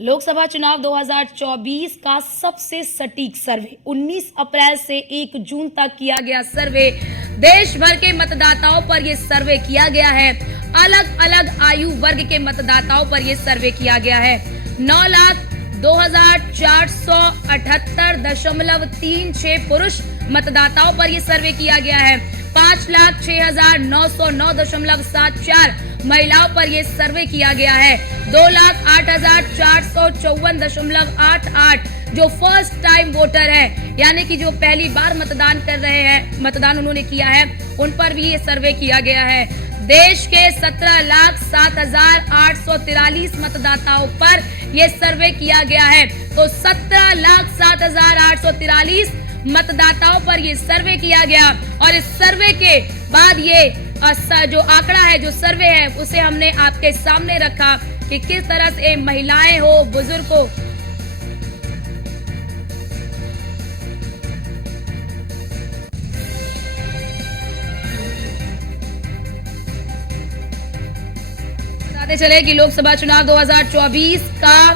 लोकसभा चुनाव 2024 का सबसे सटीक सर्वे 19 अप्रैल से 1 जून तक किया गया सर्वे। देश भर के मतदाताओं पर यह सर्वे किया गया है। अलग अलग आयु वर्ग के मतदाताओं पर यह सर्वे किया गया है। 9,02,478.36 पुरुष मतदाताओं पर यह सर्वे किया गया है। 5,06,909.74 महिलाओं पर यह सर्वे किया गया है। 2,08,454.88 जो फर्स्ट टाइम वोटर है, यानी कि जो पहली बार मतदान कर रहे हैं, मतदान उन्होंने किया है, उन पर भी ये सर्वे किया गया है। देश के 17,07,843 मतदाताओं पर यह सर्वे किया गया है। तो 17,07,843 मतदाताओं पर यह सर्वे किया गया और इस सर्वे के बाद ये जो आंकड़ा है, जो सर्वे है, उसे हमने आपके सामने रखा कि किस तरह से महिलाएं हो, बुजुर्ग हो, बताते चले कि लोकसभा चुनाव 2024 का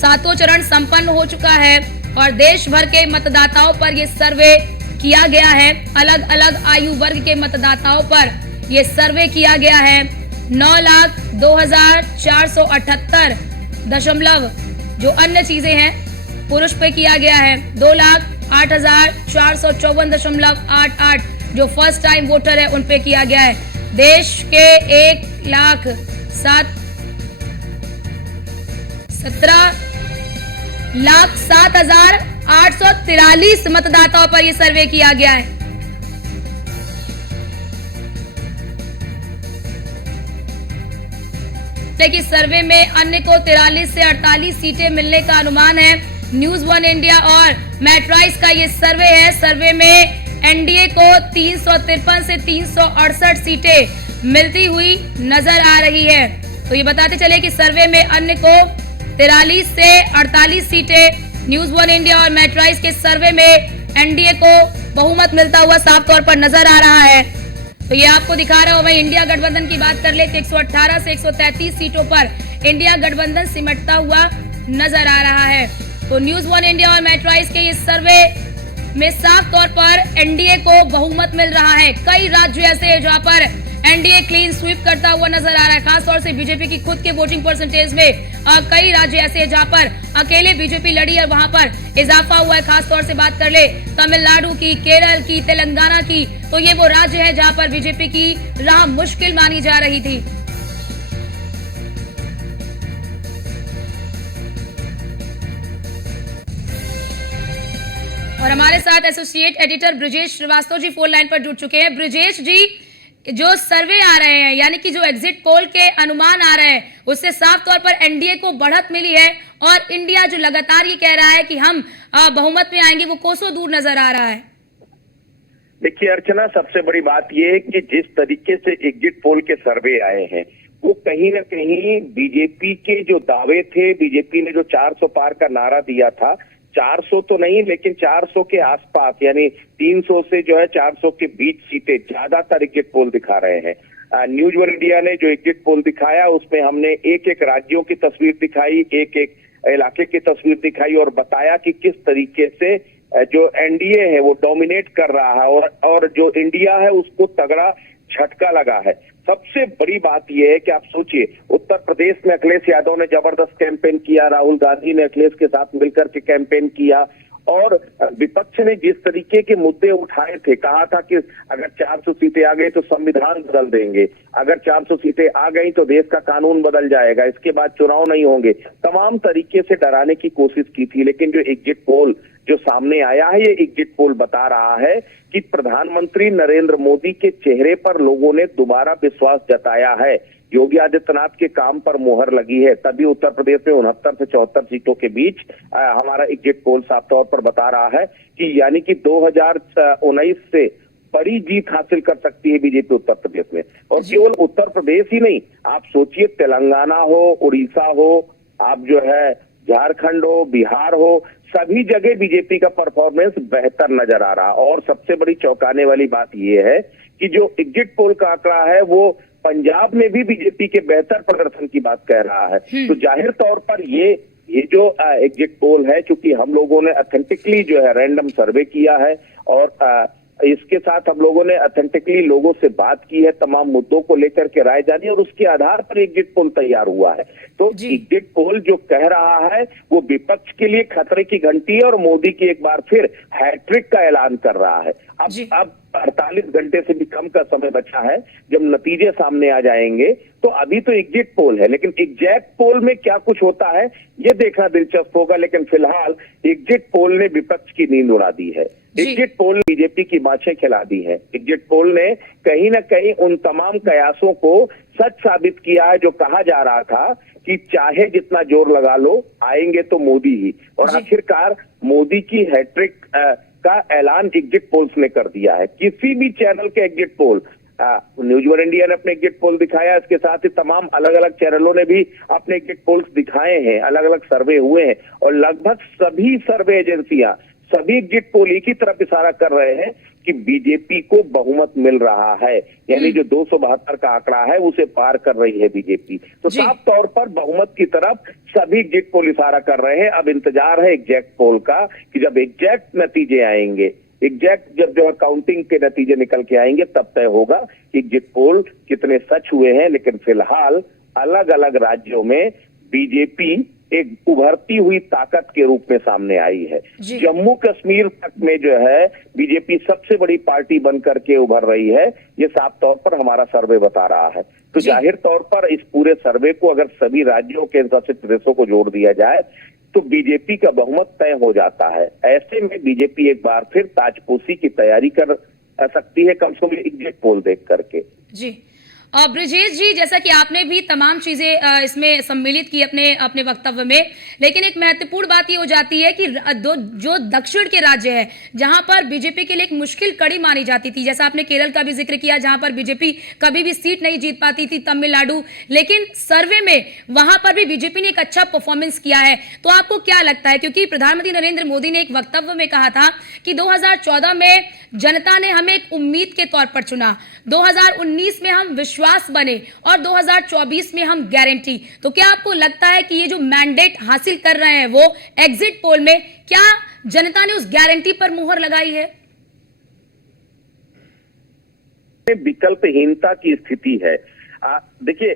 7वां चरण संपन्न हो चुका है और देश भर के मतदाताओं पर यह सर्वे किया गया है। अलग अलग आयु वर्ग के मतदाताओं पर यह सर्वे किया गया है। 9,02,478 जो अन्य चीजें हैं पुरुष पे किया गया है। 2,08,454.88 जो फर्स्ट टाइम वोटर है उन पे किया गया है। देश के 17,07,843 मतदाताओं पर यह सर्वे किया गया है। कि सर्वे में अन्य को 43 से 48 सीटें मिलने का अनुमान है। न्यूज वन इंडिया और मैट्राइस का ये सर्वे है। सर्वे में एनडीए को 353 से 368 सीटें मिलती हुई नजर आ रही है। तो ये बताते चले कि सर्वे में अन्य को 43 से 48 सीटें, न्यूज वन इंडिया और मैट्राइस के सर्वे में एनडीए को बहुमत मिलता हुआ साफ तौर पर नजर आ रहा है। तो ये आपको दिखा रहा हूं। वहीं इंडिया गठबंधन की बात कर ले तो 118 से 133 सीटों पर इंडिया गठबंधन सिमटता हुआ नजर आ रहा है। तो न्यूज वन इंडिया और मैट्राइस के इस सर्वे में साफ तौर पर एनडीए को बहुमत मिल रहा है। कई राज्य ऐसे हैं जहां पर एनडीए क्लीन स्वीप करता हुआ नजर आ रहा है। खासतौर से बीजेपी की खुद के वोटिंग परसेंटेज में कई राज्य ऐसे हैं जहां पर अकेले बीजेपी लड़ी और वहां पर इजाफा हुआ है। खासतौर से बात कर ले तमिलनाडु की, केरल की, तेलंगाना की, तो ये वो राज्य है जहां पर बीजेपी की राह मुश्किल मानी जा रही थी। और हमारे साथ associate editor Brijesh Srivastava ji phone line पर जुड़ चुके हैं। ब्रिजेश जी, जो सर्वे आ रहे हैं, यानी कि जो एग्जिट पोल के अनुमान आ रहे हैं, उससे साफ तौर पर एनडीए को बढ़त मिली है और इंडिया जो लगातार ये कह रहा है कि हम बहुमत में आएंगे, वो कोसों दूर नजर आ रहा है। देखिए अर्चना, सबसे बड़ी बात यह है कि जिस तरीके से एग्जिट पोल के सर्वे आए हैं, वो कहीं ना कहीं बीजेपी के जो दावे थे, बीजेपी ने जो 400 पार का नारा दिया था, 400 तो नहीं लेकिन 400 के आसपास, यानी 300 से जो है 400 के बीच सीटें ज्यादातर एग्जिट पोल दिखा रहे हैं। न्यूज वन इंडिया ने जो एग्जिट पोल दिखाया उसमें हमने एक एक राज्यों की तस्वीर दिखाई, एक एक इलाके की तस्वीर दिखाई और बताया कि किस तरीके से जो एनडीए है वो डोमिनेट कर रहा है और जो इंडिया है उसको तगड़ा झटका लगा है। सबसे बड़ी बात यह है कि आप सोचिए, उत्तर प्रदेश में अखिलेश यादव ने जबरदस्त कैंपेन किया, राहुल गांधी ने अखिलेश के साथ मिलकर के कैंपेन किया और विपक्ष ने जिस तरीके के मुद्दे उठाए थे, कहा था कि अगर 400 सीटें आ गई तो संविधान बदल देंगे, अगर 400 सीटें आ गई तो देश का कानून बदल जाएगा, इसके बाद चुनाव नहीं होंगे, तमाम तरीके से डराने की कोशिश की थी। लेकिन जो एग्जिट पोल जो सामने आया है, ये एग्जिट पोल बता रहा है कि प्रधानमंत्री नरेंद्र मोदी के चेहरे पर लोगों ने दोबारा विश्वास जताया है। योगी आदित्यनाथ के काम पर मुहर लगी है, तभी उत्तर प्रदेश में 69 से 74 सीटों के बीच हमारा एग्जिट पोल साफ तौर पर बता रहा है कि यानी कि 2019 से बड़ी जीत हासिल कर सकती है बीजेपी उत्तर प्रदेश में। और केवल उत्तर प्रदेश ही नहीं, आप सोचिए तेलंगाना हो, उड़ीसा हो, आप जो है झारखंड हो, बिहार हो, सभी जगह बीजेपी का परफॉर्मेंस बेहतर नजर आ रहा। और सबसे बड़ी चौंकाने वाली बात यह है कि जो एग्जिट पोल का आंकड़ा है वो पंजाब में भी बीजेपी के बेहतर प्रदर्शन की बात कह रहा है। तो जाहिर तौर पर ये ये जो एग्जिट पोल है, चूंकि हम लोगों ने ऑथेंटिकली जो है रैंडम सर्वे किया है और इसके साथ हम लोगों ने ऑथेंटिकली लोगों से बात की है, तमाम मुद्दों को लेकर के राय जानी, और उसके आधार पर एग्जिट पोल तैयार हुआ है। तो एग्जिट पोल जो कह रहा है वो विपक्ष के लिए खतरे की घंटी है और मोदी की एक बार फिर हैट्रिक का ऐलान कर रहा है। अब 48 घंटे से भी कम का समय बचा है जब नतीजे सामने आ जाएंगे। तो अभी तो एग्जिट पोल है, लेकिन एग्जैक्ट पोल में क्या कुछ होता है ये देखना दिलचस्प होगा। लेकिन फिलहाल एग्जिट पोल ने विपक्ष की नींद उड़ा दी है। एग्जिट पोल ने बीजेपी की बाछें खिला दी है। एग्जिट पोल ने कहीं ना कहीं उन तमाम कयासों को सच साबित किया है जो कहा जा रहा था कि चाहे जितना जोर लगा लो आएंगे तो मोदी ही, और आखिरकार मोदी की हैट्रिक का ऐलान एग्जिट पोल्स ने कर दिया है। किसी भी चैनल के exit poll, news one India ने अपने एग्जिट पोल दिखाया, इसके साथ ही तमाम अलग अलग चैनलों ने भी अपने एग्जिट पोल्स दिखाए हैं, अलग अलग सर्वे हुए हैं, और लगभग सभी सर्वे एजेंसियां, सभी एग्जिट पोल एक ही तरफ इशारा कर रहे हैं कि बीजेपी को बहुमत मिल रहा है। यानी जो 272 का आंकड़ा है उसे पार कर रही है बीजेपी। तो साफ तौर पर बहुमत की तरफ सभी एग्जिट पोल इशारा कर रहे हैं। अब इंतजार है एग्जैक्ट पोल का कि जब एग्जैक्ट नतीजे आएंगे, एग्जैक्ट जब जो काउंटिंग के नतीजे निकल के आएंगे तब तय होगा कि एग्जिट पोल कितने सच हुए हैं। लेकिन फिलहाल अलग अलग राज्यों में बीजेपी एक उभरती हुई ताकत के रूप में सामने आई है। जम्मू कश्मीर तक में जो है बीजेपी सबसे बड़ी पार्टी बन करके उभर रही है, ये साफ तौर पर हमारा सर्वे बता रहा है। तो जाहिर तौर पर इस पूरे सर्वे को अगर सभी राज्यों के शासित प्रदेशों को जोड़ दिया जाए तो बीजेपी का बहुमत तय हो जाता है। ऐसे में बीजेपी एक बार फिर ताजपोशी की तैयारी कर सकती है, कम से कम एग्जिट पोल देख करके। जी ब्रिजेश जी, जैसा कि आपने भी तमाम चीजें इसमें सम्मिलित की अपने वक्तव्य में, लेकिन एक महत्वपूर्ण बात ये हो जाती है कि जो दक्षिण के राज्य है जहां पर बीजेपी के लिए एक मुश्किल कड़ी मानी जाती थी, जैसा आपने केरल का भी जिक्र किया जहां पर बीजेपी कभी भी सीट नहीं जीत पाती थी, तमिलनाडु, लेकिन सर्वे में वहां पर भी बीजेपी ने एक अच्छा परफॉर्मेंस किया है। तो आपको क्या लगता है, क्योंकि प्रधानमंत्री नरेंद्र मोदी ने एक वक्तव्य में कहा था कि 2014 में जनता ने हमें एक उम्मीद के तौर पर चुना, 2019 में हम विश्वास बने और 2024 में हम गारंटी। तो क्या आपको लगता है कि ये जो मैंडेट हासिल कर रहे हैं वो एग्जिट पोल में, क्या जनता ने उस गारंटी पर मुहर लगाई है? विकल्पहीनता की स्थिति है। देखिए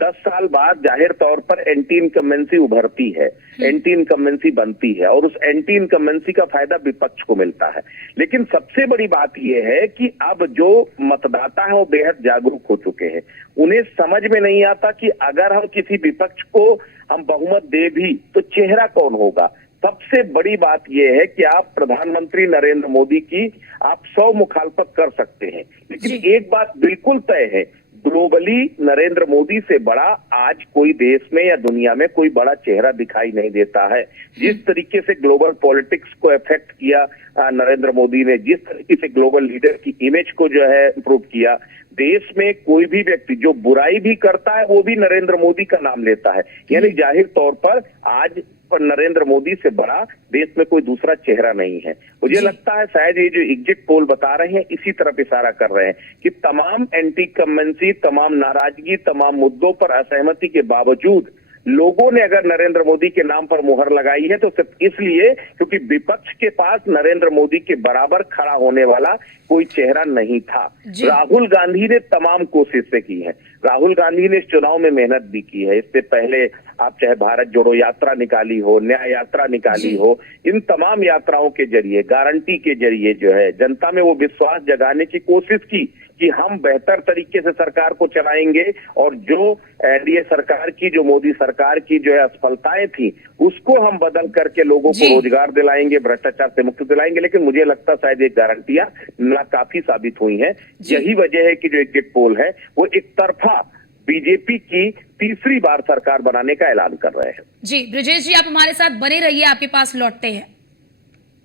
10 साल बाद जाहिर तौर पर एंटी इनकम्बेंसी उभरती है, एंटी इनकम्बेंसी बनती है, और उस एंटी इनकम्बेंसी का फायदा विपक्ष को मिलता है। लेकिन सबसे बड़ी बात यह है कि अब जो मतदाता है वो बेहद जागरूक हो चुके हैं। उन्हें समझ में नहीं आता कि अगर हम किसी विपक्ष को हम बहुमत दे भी तो चेहरा कौन होगा। सबसे बड़ी बात यह है कि आप प्रधानमंत्री नरेंद्र मोदी की आप 100 मुखालफत कर सकते हैं, लेकिन एक बात बिल्कुल तय है, ग्लोबली नरेंद्र मोदी से बड़ा आज कोई देश में या दुनिया में कोई बड़ा चेहरा दिखाई नहीं देता है। जिस तरीके से ग्लोबल पॉलिटिक्स को इफेक्ट किया नरेंद्र मोदी ने, जिस तरीके से ग्लोबल लीडर की इमेज को जो है इंप्रूव किया, देश में कोई भी व्यक्ति जो बुराई भी करता है वो भी नरेंद्र मोदी का नाम लेता है। यानी जाहिर तौर पर आज पर नरेंद्र मोदी से बड़ा देश में कोई दूसरा चेहरा नहीं है। मुझे लगता है शायद ये जो एग्जिट पोल बता रहे हैं इसी तरफ इशारा कर रहे हैं कि तमाम एंटी कमेंसी, तमाम नाराजगी, तमाम मुद्दों पर असहमति के बावजूद लोगों ने अगर नरेंद्र मोदी के नाम पर मुहर लगाई है तो सिर्फ इसलिए क्योंकि विपक्ष के पास नरेंद्र मोदी के बराबर खड़ा होने वाला कोई चेहरा नहीं था। राहुल गांधी ने तमाम कोशिशें की हैं। राहुल गांधी ने इस चुनाव में मेहनत भी की है। इससे पहले आप चाहे भारत जोड़ो यात्रा निकाली हो, न्याय यात्रा निकाली हो, इन तमाम यात्राओं के जरिए, गारंटी के जरिए जो है जनता में वो विश्वास जगाने की कोशिश की कि हम बेहतर तरीके से सरकार को चलाएंगे और जो एनडीए सरकार की, जो मोदी सरकार की जो है असफलताएं थी उसको हम बदल करके लोगों को रोजगार दिलाएंगे, भ्रष्टाचार से मुक्ति दिलाएंगे। लेकिन मुझे लगता है शायद ये गारंटियां नाकाफी साबित हुई हैं। यही वजह है कि जो एग्जिट पोल है वो एक तरफा बीजेपी की तीसरी बार सरकार बनाने का ऐलान कर रहे हैं। जी ब्रिजेश जी, आप हमारे साथ बने रहिए, आपके पास लौटते हैं।